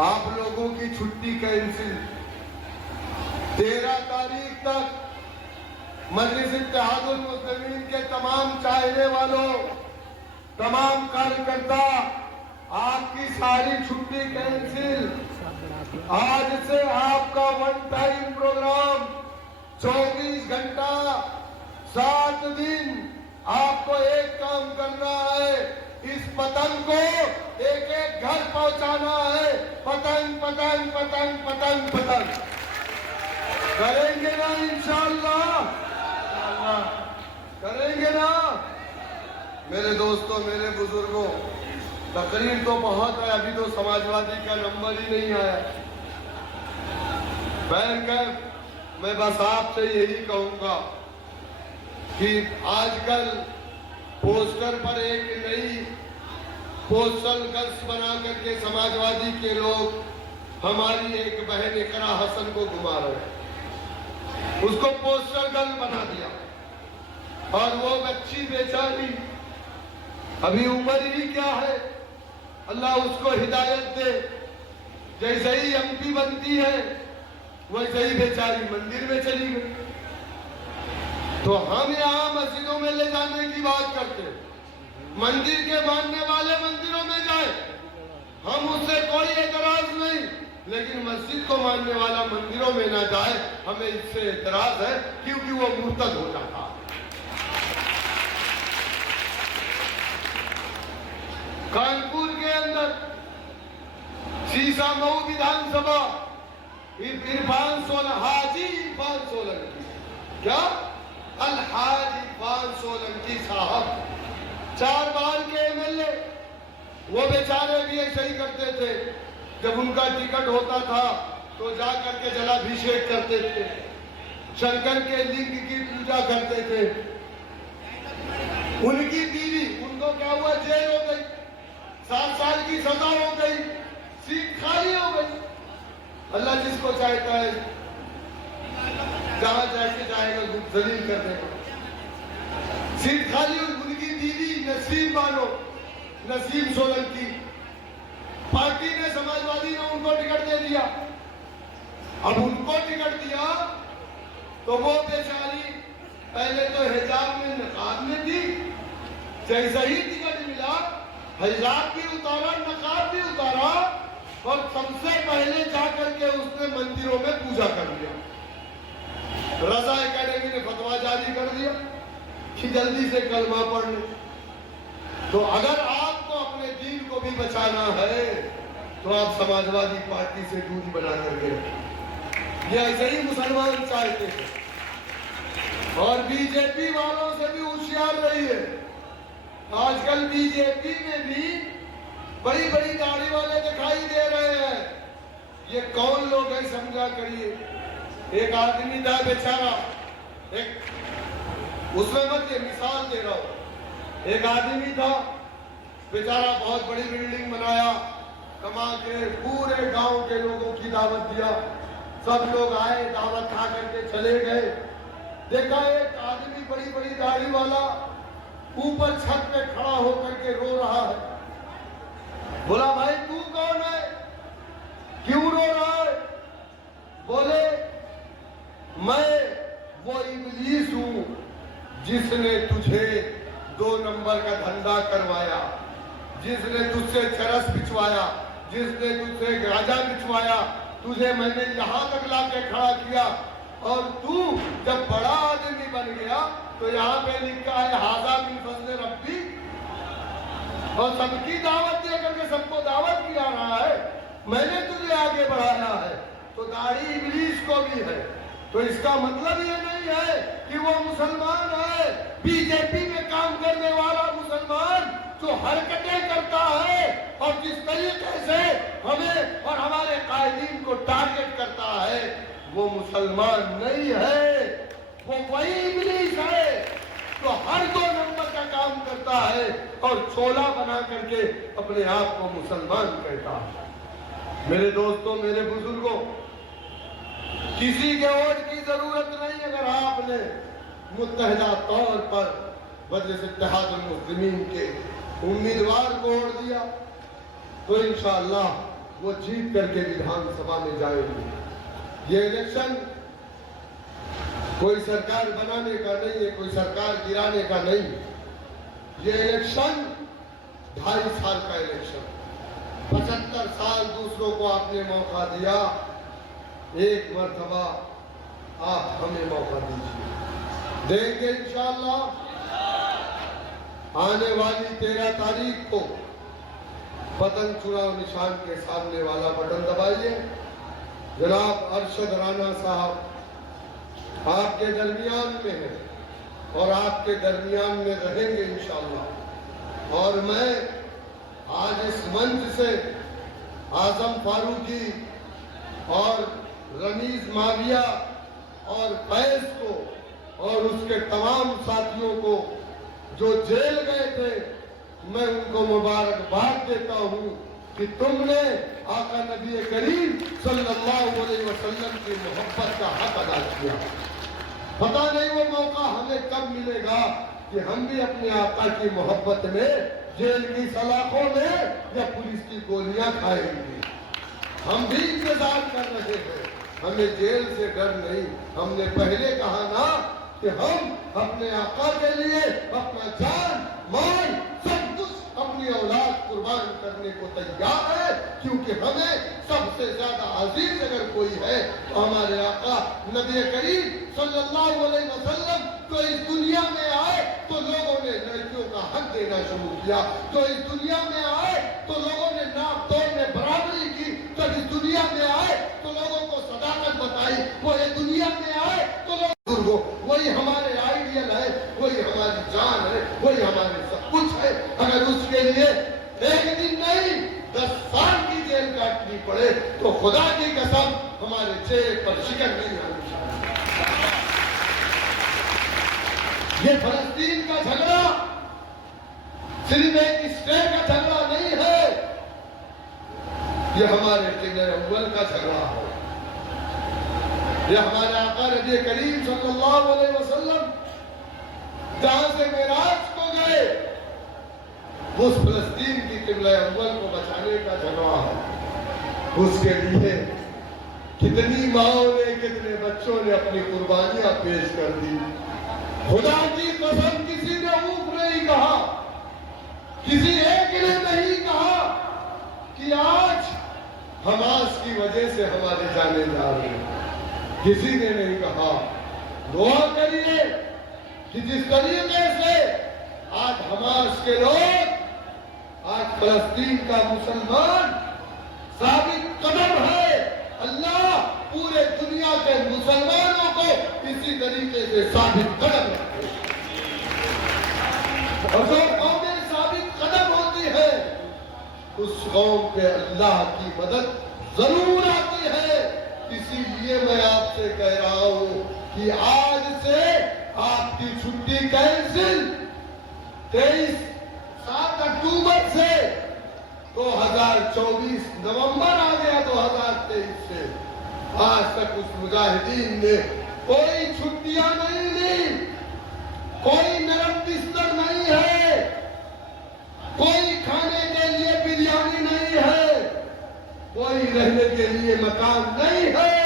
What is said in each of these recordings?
आप लोगों की छुट्टी कैंसिल। 13 तारीख तक मजलिस इत्तेहादुल मुस्लिमीन के तमाम चाहने वालों, तमाम कार्यकर्ता, आपकी सारी छुट्टी कैंसिल। आज से आपका वन टाइम प्रोग्राम 24 घंटा 7 दिन आपको एक काम करना है, इस पतंग को एक एक घर पहुंचाना है। पतंग पतंग पतंग पतंग पतंग करेंगे ना? इंशाअल्लाह करेंगे ना? मेरे दोस्तों, मेरे बुजुर्गों, तकरीर तो बहुत है, अभी तो समाजवादी का नंबर ही नहीं आया। मैं बस आपसे यही कहूंगा कि आजकल पोस्टर पर एक नई पोस्टल गर्ल्स बना करके समाजवादी के लोग हमारी एक बहन इकरा हसन को घुमा रहे हैं। उसको पोस्टर गर्ल बना दिया और वो बच्ची बेचारी, अभी उम्र ही क्या है, अल्लाह उसको हिदायत दे। जैसे ही एमपी बनती है वैसे ही बेचारी मंदिर में चली गई। तो हम यहाँ मस्जिदों में ले जाने की बात करते हैं, मंदिर के मानने वाले मंदिरों में जाए, हम उससे कोई एतराज नहीं, लेकिन मस्जिद को मानने वाला मंदिरों में ना जाए, हमें इससे एतराज है, क्योंकि वो मुर्तद हो जाता है। कानपुर के अंदर शीशामऊ विधानसभा इरफान सोलंकी, हाजी इरफान सोलंकी, क्या अलहाज इरफान सोलंकी साहब 4 बार के एमएलए, वो बेचारे भी ऐसे ही करते थे। जब उनका टिकट होता था तो जा करके जलाभिषेक करते थे, शंकर के लिंग की पूजा करते थे। उनकी बीवी, उनको क्या हुआ, जेल हो गई, 7 साल की सजा हो गई, सीट खाली हो गई। अल्लाह जिसको चाहता है जहां जाके जाएगा जलील कर देगा। सीट खाली, उनकी बीवी नसीम बानो, नसीम सोलंकी, पार्टी ने, समाजवादी ने उनको टिकट दे दिया। अब उनको टिकट दिया तो वो बेचारी पहले तो हिजाब में नकाब में थी, जैसे ही टिकट मिला हिजाब भी उतारा, नकाब भी उतारा, और सबसे पहले जाकर के उसने मंदिरों में पूजा कर लिया। रजा एकेडमी ने फतवा जारी कर दिया कि जल्दी से कलमा पढ़ लो। तो अगर आपको अपने दीन को भी बचाना है तो आप समाजवादी पार्टी से दूरी बना करके रखें। ये ऐसे ही मुसलमान चाहते हैं। और बीजेपी वालों से भी होशियार रही है। आजकल बीजेपी में भी बड़ी बड़ी दाढ़ी वाले दिखाई दे रहे हैं। ये कौन लोग हैं समझा करिए। एक आदमी था बेचारा, एक उसमें मत ये मिसाल दे रहा हूं, एक आदमी था बेचारा, बहुत बड़ी बिल्डिंग बनाया, कमा के पूरे गांव के लोगों की दावत दिया, सब लोग आए, दावत खा करके चले गए। देखा एक आदमी बड़ी बड़ी दाढ़ी वाला ऊपर छत पे खड़ा होकर के रो रहा है। बोला भाई तू कौन है, क्यों रो रहा है? बोले मैं वो इब्लीस हूं जिसने तुझे 2 नंबर का धंधा करवाया, जिसने तुझसे चरस बिछवाया, जिसने तुझसे गांजा बिछवाया, तुझे मैंने यहां तक लाके खड़ा किया, और तू जब बड़ा आदमी बन गया तो यहाँ पे लिखा है हाजा बिन फजले रब्बी, और सबकी दावत दे करके सबको दावत किया रहा है, मैंने तुझे आगे बढ़ाया है। तो दाढ़ी इब्लीस को भी है। तो इसका मतलब ये नहीं है कि वो मुसलमान है। बीजेपी में काम करने वाला मुसलमान जो हरकतें करता है और जिस तरीके से हमें और हमारे कायदीन को टारगेट करता है, वो मुसलमान नहीं है, वो वही इब्लीस है जो हर 2 नंबर का काम करता है और छोला बना करके अपने आप को मुसलमान कहता है। मेरे दोस्तों, मेरे बुजुर्गों, किसी के वोट की जरूरत नहीं। अगर आपने मुत्तहिदा तौर पर मजलिस इत्तेहादुल मुस्लिमीन के उम्मीदवार को वोट दिया तो इंशाअल्लाह वो जीत करके विधानसभा में जाएंगे। ये इलेक्शन कोई सरकार बनाने का नहीं है, कोई सरकार गिराने का नहीं। ये इलेक्शन 2.5 साल का इलेक्शन, 75 साल दूसरों को आपने मौका दिया, एक मर्तबा आप हमें मौका दीजिए, देंगे इंशाअल्लाह। आने वाली 13 तारीख को पतंग चुनाव निशान के सामने वाला बटन दबाइए। जनाब अरशद राणा साहब आपके दरमियान में है और आपके दरमियान में रहेंगे इंशाअल्लाह। और मैं आज इस मंच से आजम फारूकी और रमीज माविया और फैज को और उसके तमाम साथियों को जो जेल गए थे, मैं उनको मुबारकबाद देता हूँ कि तुमने आका नबी करीम सल्लल्लाहु अलैहि वसल्लम की मोहब्बत का हक अदा किया। पता नहीं वो मौका हमें कब मिलेगा कि हम भी अपने आका की मोहब्बत में जेल की सलाखों में या पुलिस की गोलियां खाएंगे। हम भी इंतजार कर रहे हैं, हमें जेल से डर नहीं। हमने पहले कहा ना कि हम अपने आका के लिए अपना जान माल सब कुछ अपनी औलाद कुर्बान करने को तैयार है, क्योंकि हमें सबसे ज्यादा अजीज अगर कोई है तो हमारे आका नबी करीम सल्लल्लाहु अलैहि वसल्लम। तो इस दुनिया में आए तो लोगों ने लड़कियों का हक देना शुरू किया, तो इस दुनिया में आए तो लोगों ने नाप तोड़ में बराबरी की, तो इस दुनिया में आए तो लोगों को सदाकत बताई, वो इस दुनिया में आए तो वही हमारे आइडियल है, वही हमारी जान है, वही हमारे सब कुछ है। अगर उसके लिए एक दिन नहीं 10 साल की जेल काटनी पड़े तो खुदा की कसम हमारे चेहरे पर शिकन नहीं आनी चाहिए। ये फलस्तीन का झगड़ा सिर्फ एक स्टेट का झगड़ा नहीं है, ये हमारे किले अव्वल का झगड़ा है। ये हमारे आका नबी करीम सल्लल्लाहु अलैहि वसल्लम जहां से मेराज को गए, उस फलस्तीन की किबला अव्वल को बचाने का झगड़ा है। उसके लिए कितनी माओं ने, कितने बच्चों ने अपनी कुर्बानियां पेश कर दी। खुदा की कसम किसी ने ऊप नहीं कहा, किसी एक ने नहीं कहा कि आज हमास की वजह से हमारे जाने जा रहे हैं। किसी ने नहीं कहा। दुआ करिए कि जिस तरीके से आज हमास के लोग, आज फलस्तीन का मुसलमान साबित कदम है, अल्लाह पूरे दुनिया के मुसलमानों को इसी तरीके से साबित कदम रखे। और जो कौमें साबित कदम होती है उस कौम पे अल्लाह की मदद जरूर आती है। इसीलिए मैं आपसे कह रहा हूं कि आज से आपकी छुट्टी कैंसिल। 7 अक्टूबर से 2024 नवंबर आ गया 2023 से आज तक उस मुजाहिदीन ने कोई छुट्टियां नहीं ली, कोई नरम बिस्तर नहीं है, कोई खाने के लिए बिरयानी नहीं है, कोई रहने के लिए मकान नहीं है,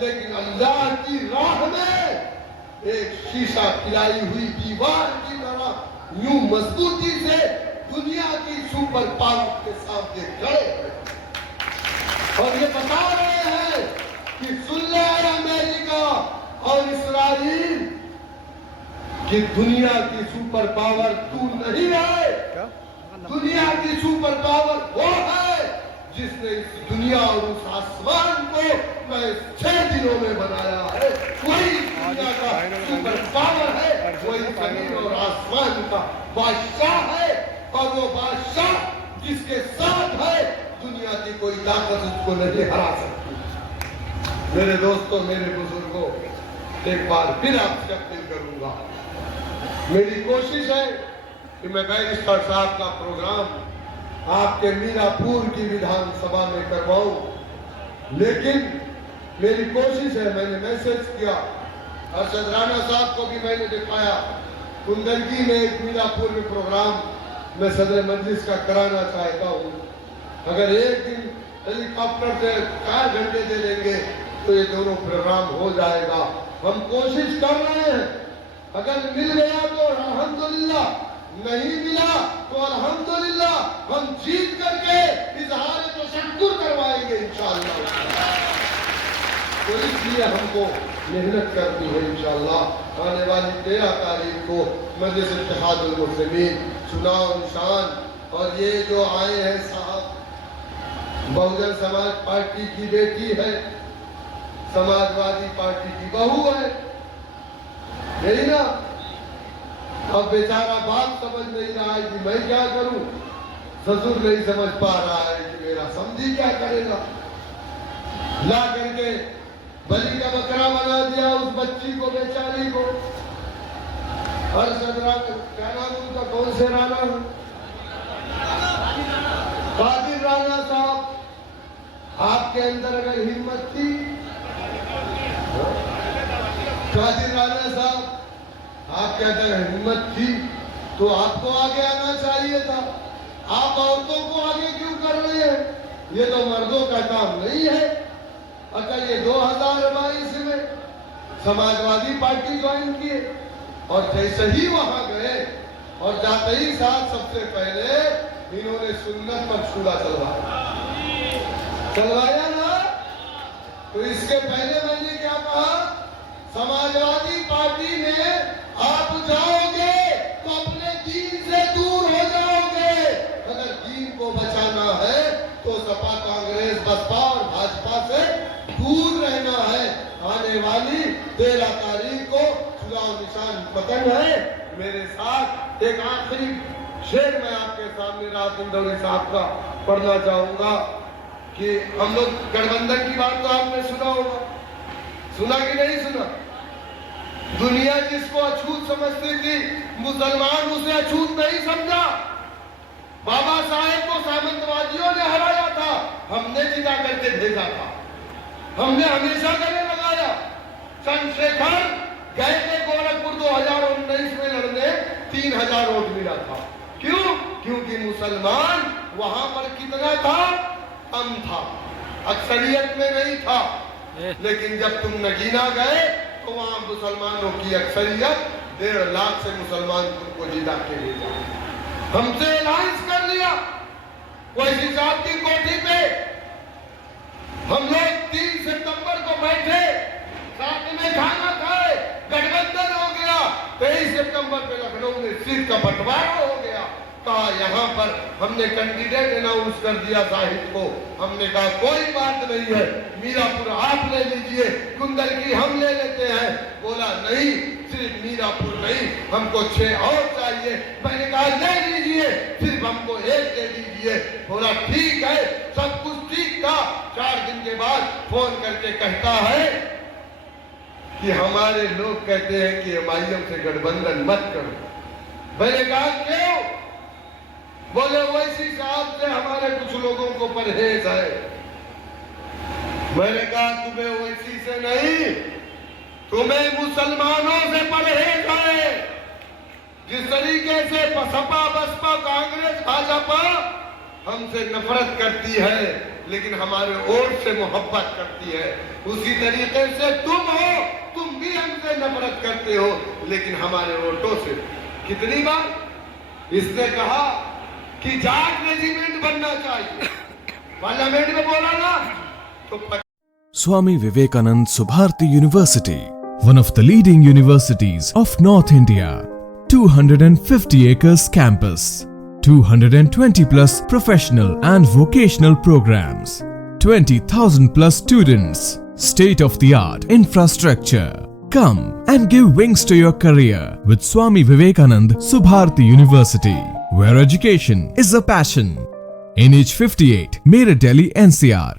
लेकिन अल्लाह की राह में एक शीशा पिलाई हुई दीवार की तरह यूं मजबूती से दुनिया की सुपर पावर के सामने खड़े हैं और ये बता रहे हैं कि सुन ले अमेरिका और इस्राइल कि दुनिया की सुपर पावर तू नहीं है, दुनिया की सुपर पावर वो है जिसने इस दुनिया और उस आसमान को मैं 6 दिनों में बनाया है। वही दुनिया का सुपर पावर है, वही जमीन और आसमान का बादशाह है, और वो बादशाह जिसके साथ है दुनिया की कोई ताकत उसको नहीं हरा सकती। मेरे दोस्तों, मेरे बुजुर्गों, एक बार फिर आपसे अपील करूंगा, मेरी कोशिश है कि मैं बैरिस्टर साहब का प्रोग्राम आपके मीरापुर की विधानसभा में करवाऊं, लेकिन मेरी कोशिश है, मैंने मैसेज किया, अरशद राणा साहब को भी मैंने दिखाया, कुंदरगी में एक मीरापुर में प्रोग्राम मैं सदर मजलिस का कराना चाहता हूँ। अगर एक दिन हेलीकॉप्टर से 4 घंटे दे देंगे तो ये दोनों प्रोग्राम हो जाएगा। हम कोशिश कर रहे हैं, अगर मिल गया तो अल्हम्दुलिल्लाह, नहीं मिला तो अल्हम्दुलिल्लाह हम जीत करके इजहार तशक्कुर करवाएंगे इंशाअल्लाह। तो इसलिए हमको मेहनत करनी है इंशाअल्लाह। आने वाली 13 तारीख को मजलिस इत्तेहादुल मुस्लिमीन चुनाव निशान, और ये जो आए हैं साहब, बहुजन समाज पार्टी की बेटी है, समाजवादी पार्टी की बहू है, यही ना। अब बेचारा बाप समझ नहीं रहा है कि मैं क्या करूं, ससुर नहीं समझ पा रहा है कि मेरा समझी क्या करेगा। ला करके बलि का बकरा बना दिया उस बच्ची को, बेचारी को। अरशद राणा, क्या नाम उनका, कौन से राणा है, कादिर राणा साहब, आपके अंदर अगर हिम्मत थी, कादिर राणा साहब आपके अंदर हिम्मत थी तो आपको आगे आना चाहिए था। आप औरतों को आगे क्यों कर रहे हैं? ये तो मर्दों का काम नहीं है। अच्छा, ये 2022 में समाजवादी पार्टी ज्वाइन किए और जैसे ही वहां गए और जाते ही साथ सबसे पहले इन्होंने सुन्नत पर छुरा चलवाया ना। तो इसके पहले मैंने क्या कहा, समाजवादी पार्टी में आप जाओगे तो अपने दीन से दूर हो जाओगे। अगर दीन को बचाना है तो सपा, कांग्रेस, बसपा और भाजपा से दूर रहना है। आने वाली 13 तारीख को चुनाव निशान पतंग है। मेरे साथ एक आखिरी शेर मैं आपके सामने रात इंदौरी साहब का पढ़ना चाहूंगा कि हम लोग गठबंधन की बात तो आपने सुना होगा, सुना कि नहीं सुना? दुनिया जिसको अछूत समझती थी, मुसलमान उसे अछूत नहीं समझा। बाबा साहेब को सामंतवादियों ने हराया था, हमने जिता करके भेजा था, हमने हमेशा गले लगाया। चंद्रशेखर गए थे गोरखपुर 2019 में लड़ने, 3000 वोट मिला था। क्यों? क्योंकि मुसलमान वहां पर कितना था, कम था, अक्सरियत में नहीं था। लेकिन जब तुम नगीना गए तो वहां मुसलमानों की अक्सरियत 1.5 लाख से मुसलमान तुमको जिता के भेजा। हमसे अलायंस कर लिया वैसी साहब की कोठी पे। हम लोग 3 सितंबर को बैठे, साथ में खाना खाए, गठबंधन हो गया। 23 सितंबर पे लखनऊ में सीट का बंटवारा हो गया। कहा यहाँ पर हमने कैंडिडेट अनाउंस कर दिया साहिब को। हमने कहा कोई बात नहीं है, मीरापुर आप ले लीजिए, कुंदलगी हम ले लेते हैं। बोला नहीं, सिर्फ मीरापुर नहीं, हमको 6 और चाहिए। मैंने कहा ले लीजिए, सिर्फ हमको 1 दे दीजिए। बोला ठीक है, सब कुछ ठीक था। 4 दिन के बाद फोन करके कहता है कि हमारे लोग कहते हैं कि एमआईएम से गठबंधन मत करो। मैंने कहा क्यों? बोले वैसी साहब से हमारे कुछ लोगों को परहेज है। मैंने कहा तुम्हें वैसी से नहीं, तुम्हें मुसलमानों से परहेज है। जिस तरीके से सपा, बसपा, कांग्रेस, भाजपा हमसे नफरत करती है लेकिन हमारे वोट से मोहब्बत करती है, उसी तरीके से तुम हो, तुम भी हमसे नफरत करते हो लेकिन हमारे वोटों से। कितनी बार इसने कहा कि जाट रेजिमेंट बनना चाहिए, पार्लियामेंट में बोला ना तो Swami Vivekanand Subharti University, one of the leading universities of North India. 250 acres campus, 220 plus professional and vocational programs, 20,000 plus students, state of the art infrastructure. Come and give wings to your career with Swami Vivekanand Subharti University, where education is a passion. NH 58, Meerut, Delhi, NCR.